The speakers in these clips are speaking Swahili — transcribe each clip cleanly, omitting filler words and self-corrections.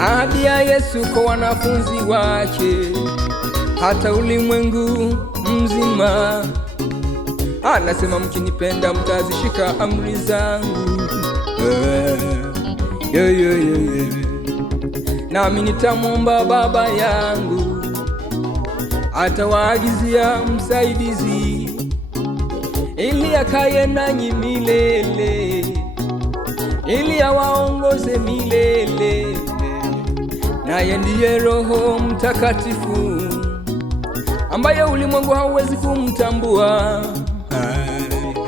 ahadi ya Yesu kwa wanafunzi wake, hata ulimwengu mzima. Anasema mkinipenda mtazishika amri zangu, nami nitamwomba Baba yangu, atawaagizia msaidizi, ili akaye nanyi milele, ili awaongoze milele. Naye ndiye Roho Mtakatifu, ambaye ulimwengu hauwezi kumtambua.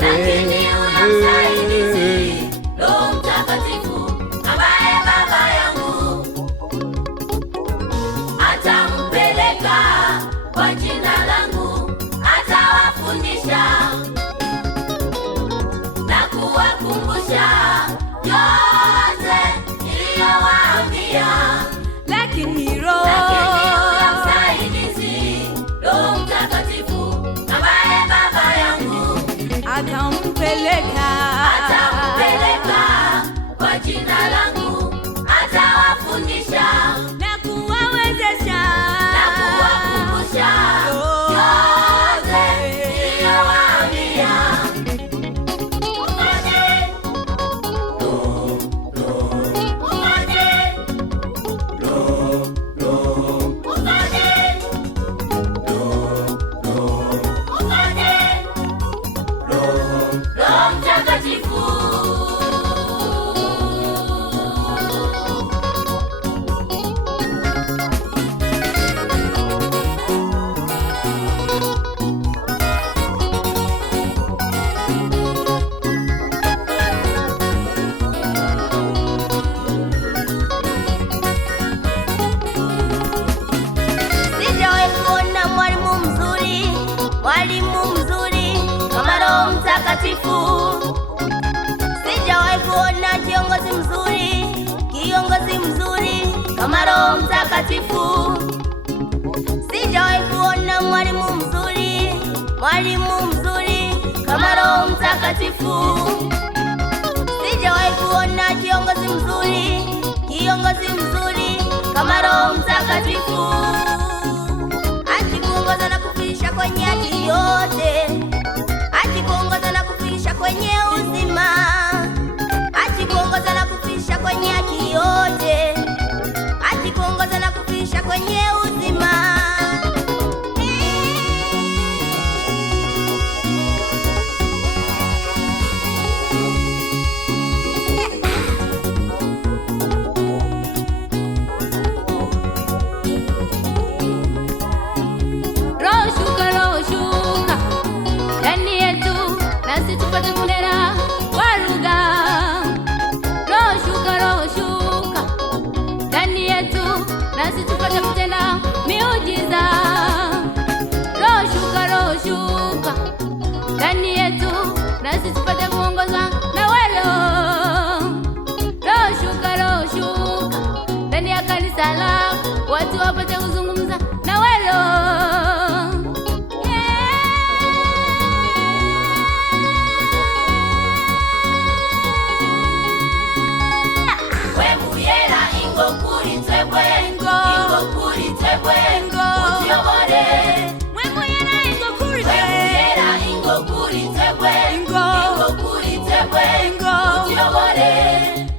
Lakini una msaidizi, Roho Mtakatifu, ambaye Baba yangu atampeleka kwa jina langu, atawafundisha na kuwakumbusha yote niliyowaambia. Lakini una msaidizi, Roho Mtakatifu, ambaye Baba yangu atampeleka kwa jina langu, atawafundisha na kuwawezesha na kuwakumbusha yote niliyowaambia. Roho Mtakatifu, sijawahi kuona mwalimu mzuri kama Roho Mtakatifu. Sijawahi kuona kiongozi mzuri kama Roho Mtakatifu. Sijawahi kuona mwalimu mzuri kama Roho Mtakatifu. Sijawahi kuona kiongozi mzuri kama Roho Mtakatifu. Akikuongoza na kufisha kwenye haki yote, akikuongoza na kufisha kwenye uzima, akikuongoza na kufisha kwenye haki yote, akikuongoza na kufisha kwenye uzima. Roho shuka ndani yetu, nasi tupate kunena kwa lugha. Roho shuka ndani yetu, nasi tupate kutenda miujiza. Roho shuka ndani yetu, nasi tupate kuongozwa na welo. Roho shuka ndani ya kanisa lako, watu wapate kuzungumza na welo.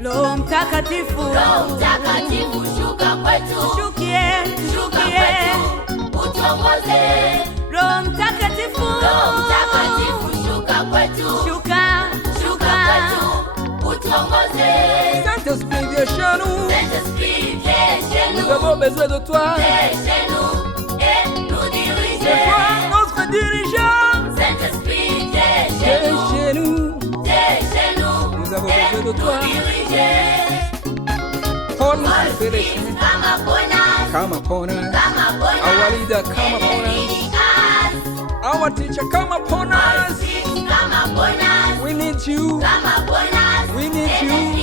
Roho Mtakatifu, shuka kwetu, utuongoze. Roho Mtakatifu, shuka kwetu, utuongoze. Saint-Esprit, viens chez nous. Nous avons besoin de toi. Et nous diriger. C'est toi notre dirigeant. Saint-Esprit, Viens chez nous. Nous avons besoin de toi. Holy Spirit, come upon us. Our leader, come upon us. Our teacher, come upon us. We need you. We need you.